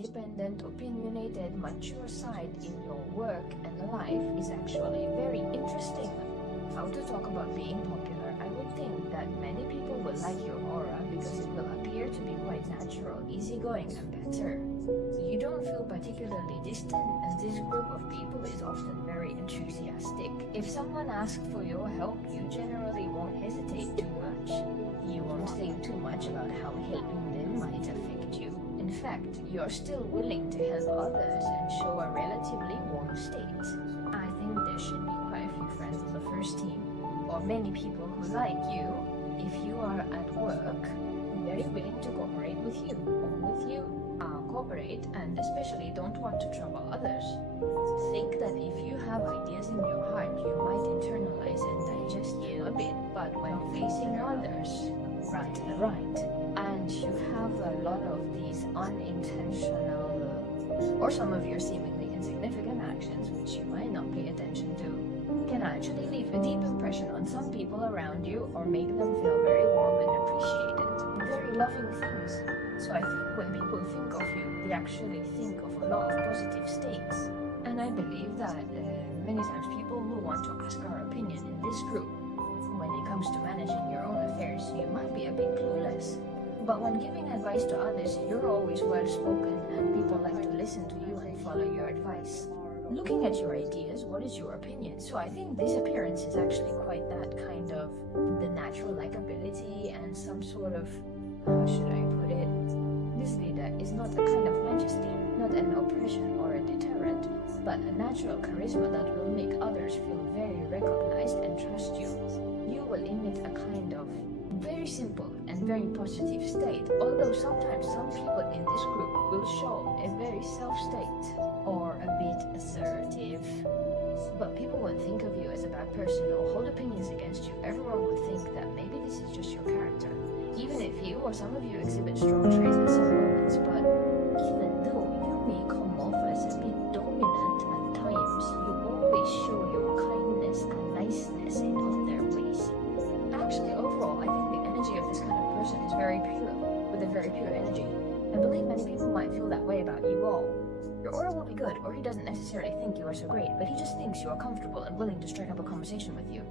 independent, opinionated, mature side in your work and life is actually very interesting. How to talk about being popular? I would think that many people will like your aura because it will appear to be quite natural, easygoing, and better. You don't feel particularly distant, and this group of people is often very enthusiastic. If someone asks for your help, you generally won't hesitate too much. You won't think too much about how helping them might affect you. In fact, you're still willing to help others and show a relatively warm state. I think there should be quite a few friends on the first team, or many people who like you. If you are at work, very willing to cooperate with you, cooperate, and especially don't want to trouble others. Think that if you have ideas in your heart, you might internalize and digest them a bit, but when facing others, run to the right. And you have a lot of these unintentional, or some of your seemingly insignificant actions, which you might not pay attention to, can actually leave a deep impression on some people around you or make them feel very warm and appreciated. Very loving things. So I think when people think of you, they actually think of a lot of positive states. And I believe that many times people will want to ask our opinion in this group. When it comes to managing your own affairs, you might be a bit clueless. But when giving advice to others, you're always well spoken and people like to listen to you and follow your advice. Looking at your ideas, what is your opinion? So I think this appearance is actually quite that kind of the natural likability and some sort of, how should I put it? This leader is not a kind of majesty, not an oppression or a deterrent, but a natural charisma that will make others feel very recognized and trust you. You will emit a kind of very simple and very positive state, although sometimes some people in this group will show a very self-state or a bit assertive. But people won't think of you as a bad person or hold opinions against you. Everyone will think that maybe this is just your character. Even if you or some of you exhibit strong traits at some moments, but even though you may come off as a bit dominant at times, you always show your kindness and niceness in other ways. Actually, overall, I think the energy of this kind of person is very pure, with a very pure energy. I believe many people might feel that way about you all. Your aura will be good, or he doesn't necessarily think you are so great, but he just thinks you are comfortable and willing to strike up a conversation with you.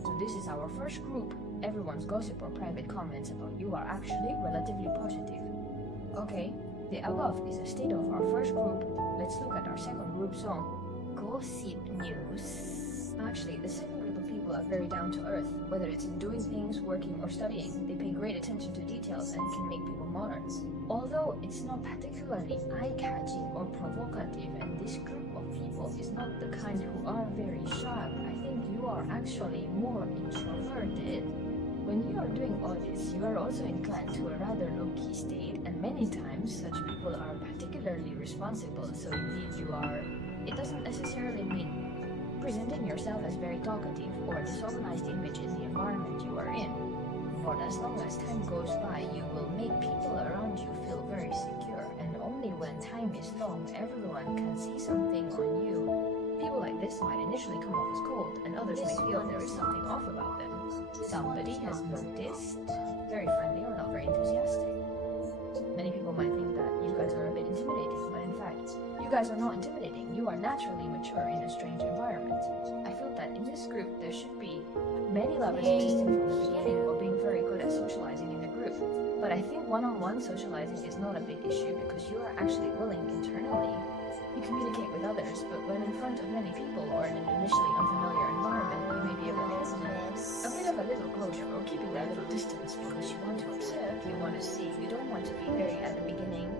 So this is our first group. Everyone's gossip or private comments about you are actually relatively positive. Okay, the above is a state of our first group. Let's look at our second group song, Gossip News. Actually, the second group of people are very down to earth. Whether it's in doing things, working, or studying, they pay great attention to details and can make people modern. Although it's not particularly eye-catching or provocative, and this group of people is not the kind who are very sharp, I think you are actually more introverted. When you are doing all this, you are also inclined to a rather low-key state, and many times such people are particularly responsible, so indeed you are. It doesn't necessarily mean presenting yourself as very talkative or a disorganized image in the environment you are in. But as long as time goes by, you will make people around you feel very secure, and only when time is long, everyone can see something on you. People like this might initially come off as cold, and others may feel there is something off about them. Somebody has noticed, very friendly or not very enthusiastic. Many people might think that you guys are a bit intimidating, but in fact, you guys are not intimidating. You are naturally mature in a strange environment. I feel that in this group, there should be many lovers existing from the beginning or being very good at socializing in a group. But I think one-on-one socializing is not a big issue because you are actually willing internally. You communicate with others, but when in front of many people or in an initially unfamiliar environment, you may be a bit hesitant. A bit of a little closure or keeping that little distance because you want to observe, you want to see, you don't want to be very at the beginning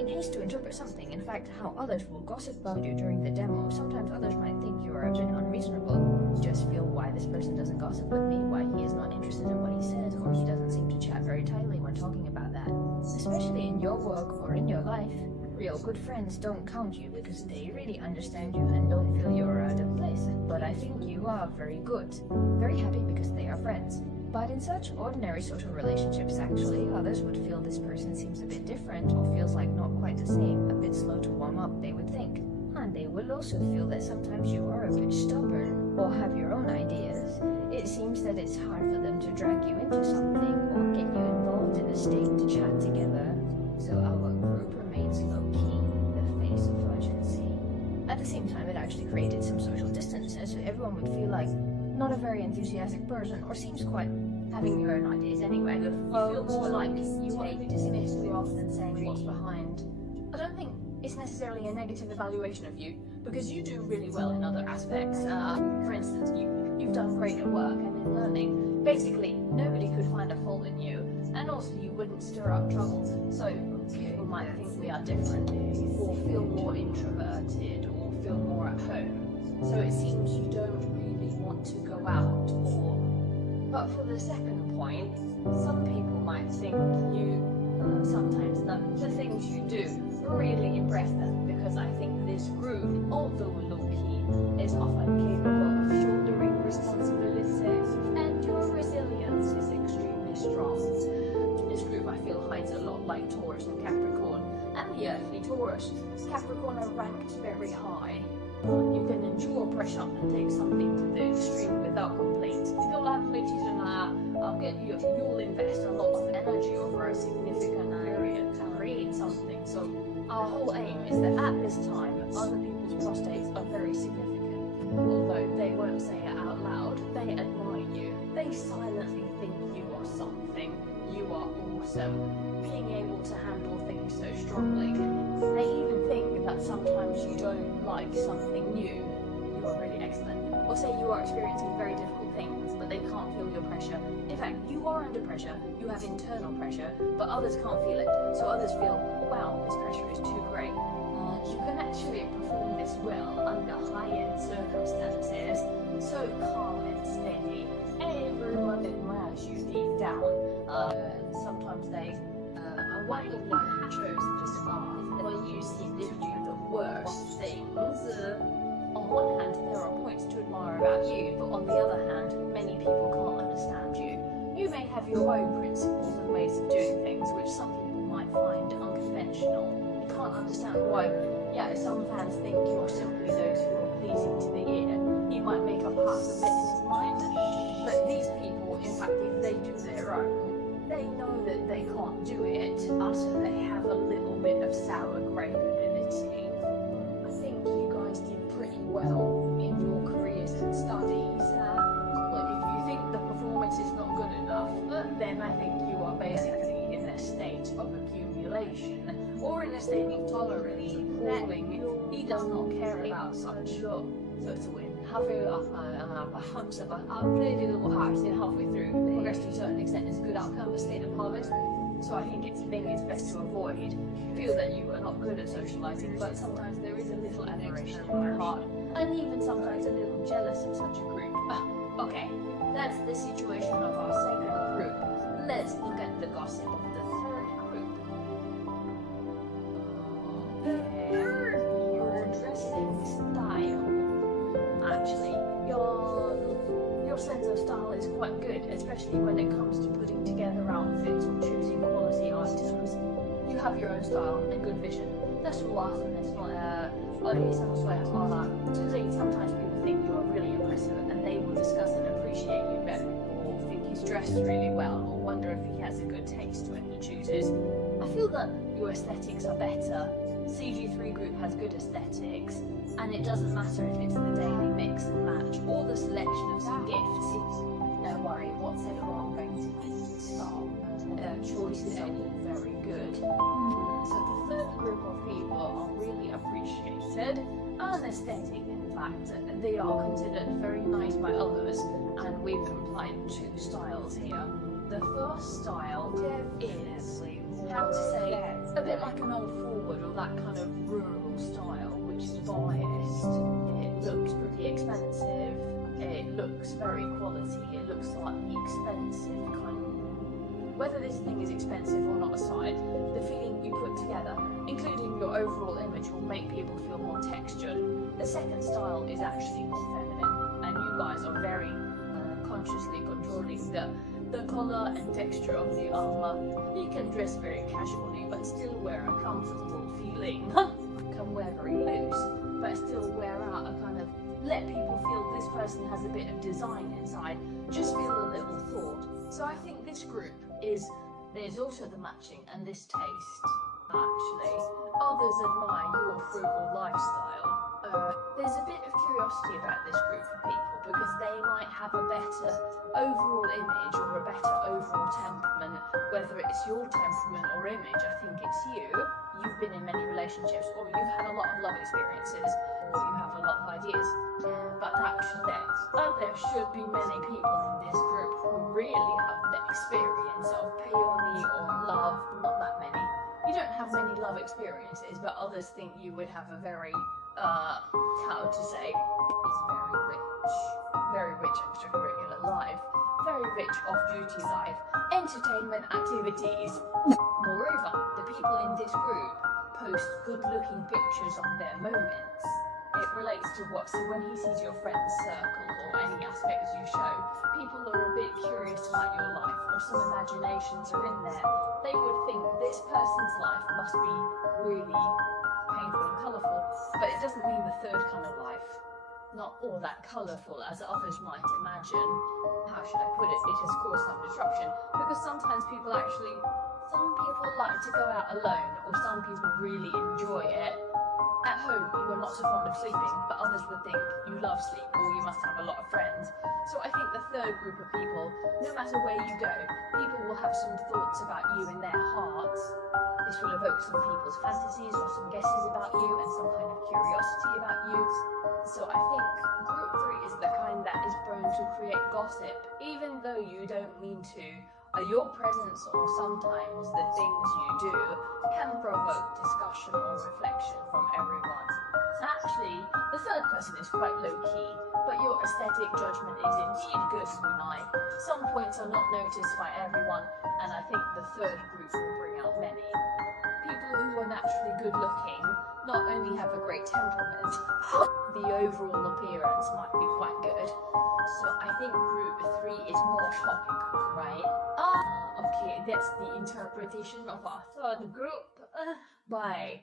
in haste to interpret something. In fact, how others will gossip about you during the demo. Sometimes others might think you are a bit unreasonable. Just feel why this person doesn't gossip with me, why he is not interested in what he says, or he doesn't seem to chat very tightly when talking about that. Especially in your work or in your life. Real good friends don't count you because they really understand you and don't feel you're out of place. But I think you are very good. Very happy because they are friends. But in such ordinary social relationships, actually, others would feel this person seems a bit different or feels like not quite the same, a bit slow to warm up, they would think. And they will also feel that sometimes you are a bit stubborn or have your own ideas. It seems that it's hard for them to drag you into something or get you involved in a state to chat together. So our group remains low-key. the same time, it actually created some social distance, so everyone would feel like not a very enthusiastic person, or seems quite having your own ideas anyway. You feel more like you want to be dismissed rather than saying what's behind. I don't think it's necessarily a negative evaluation of you, because you do really well in other aspects. For instance, you've done great at work and in learning. Basically, nobody could find a fault in you, and also you wouldn't stir up trouble. So people might think we are different, or feel more introverted, or feel more at home. So it seems you don't really want to go out, or... But for the second point, some people might think you, sometimes the things you do really impress them, because I think this group, although low-key, is often capable of shouldering responsibility, and your resilience is extremely strong. This group, I feel, hides a lot like Taurus and Capricorn, and the earthly Taurus. Capricorn are ranked very high. You can endure pressure and take something to the extreme without complaint. You'll invest a lot of energy over a significant area to create something. So our whole aim is that at this time, other people's prostates are very significant. Although they won't say it out loud, they admire you. They silently think you are something. You are awesome. Being able to handle things so strongly. They even think that sometimes you don't like something new. You are really excellent. Or say you are experiencing very difficult things, but they can't feel your pressure. In fact, you are under pressure, you have internal pressure, but others can't feel it. So others feel, wow, this pressure is too great. You can actually perform this well under high-end circumstances, so calm and steady. Everyone admires you deep down. Sometimes they, I wonder why you chose this path when you seem to do the worst things. On one hand, there are points to admire about you, but on the other hand, many people can't understand you. You may have your own principles and ways of doing things, which some people might find unconventional. You can't understand why, some fans think you're simply those who are pleasing to the ear. He might make up half of it in his mind, but these people, in fact, if they do their own, they know that they can't do it, also they have a little bit of sour grape ability. I think you guys did pretty well in your careers and studies. But if you think the performance is not good enough, then I think you are basically in a state of accumulation, or in a state of tolerance, appalling. He does not care about such. So it's a win. Halfway up, I've played a little hard, stayed halfway through. Progress to a certain extent is a good outcome, a state of harvest. So I think it's best to avoid. Feel that you are not good at socializing, but sometimes there is a little admiration in my heart, and even sometimes a little jealous of such a group. Okay, that's the situation of our second group. Let's look at the gossip of the third group. Your dressing style. Actually, your sense of style is quite good, especially when it comes to putting together outfits or choosing quality items. You have your own style and good vision. That's all awesome. It's not sometimes people think you are really impressive, and they will discuss and appreciate you better, or think he's dressed really well, or wonder if he has a good taste when he chooses. I feel that your aesthetics are better. CG3 group has good aesthetics, and it doesn't matter if it's the daily mix and match or the selection of some gifts. No worry, what's everyone going to eat? Choices are all very good. So the third group of people are really appreciated and aesthetic. In fact, they are considered very nice by others, and we've implied two styles here. The first style is, how to say, a bit like an old forward, or that kind of rural style, which is biased. It looks pretty expensive, it looks very quality, it looks like the expensive kind of... Whether this thing is expensive or not aside, the feeling you put together, including your overall image, will make people feel more textured. The second style is actually more feminine, and you guys are very consciously controlling the color and texture of the armor. You can dress very casually, but still wear a comfortable feeling. Can wear very loose, but still wear out a kind of, let people feel this person has a bit of design inside. Just feel a little thought. So I think this group there's also the matching and this taste. Actually, others admire your frugal lifestyle. there's a bit of curiosity about this group of people because they might have a better overall image or a better overall temperament, whether it's your temperament or image. I think it's you've been in many relationships, or you've had a lot of love experiences, or you have a lot of ideas, but there should be many people in this group who really have the experience of peony or love. Not that many. You don't have many love experiences, but others think you would have a very how to say, is very rich extracurricular life, very rich off-duty life, entertainment activities. Moreover, the people in this group post good-looking pictures of their moments. It relates to so when he sees your friend's circle or any aspects you show, people are a bit curious about your life, or some imaginations are in there. They would think this person's life must be really painful and colourful, but it doesn't mean the third kind of life. Not all that colourful as others might imagine. How should I put it? It has caused some disruption, because sometimes some people like to go out alone, or some people really enjoy it. At home, you are not so fond of sleeping, but others would think you love sleep, or you must have a lot of friends. So I think the third group of people, no matter where you go, people will have some thoughts about you in their hearts. This will evoke some people's fantasies or some guesses about you and some kind of curiosity about you. So I think group 3 is the kind that is prone to create gossip, even though you don't mean to. Your presence, or sometimes the things you do, can provoke discussion or reflection from everyone. Actually, the third person is quite low-key, but your aesthetic judgment is indeed good, Bunai. Some points are not noticed by everyone, and I think the third group will bring out many. People who are naturally good-looking not only have a great temperament, the overall appearance might be quite good. So I think group 3 is more topical, right? Okay, that's the interpretation of our third group. Bye.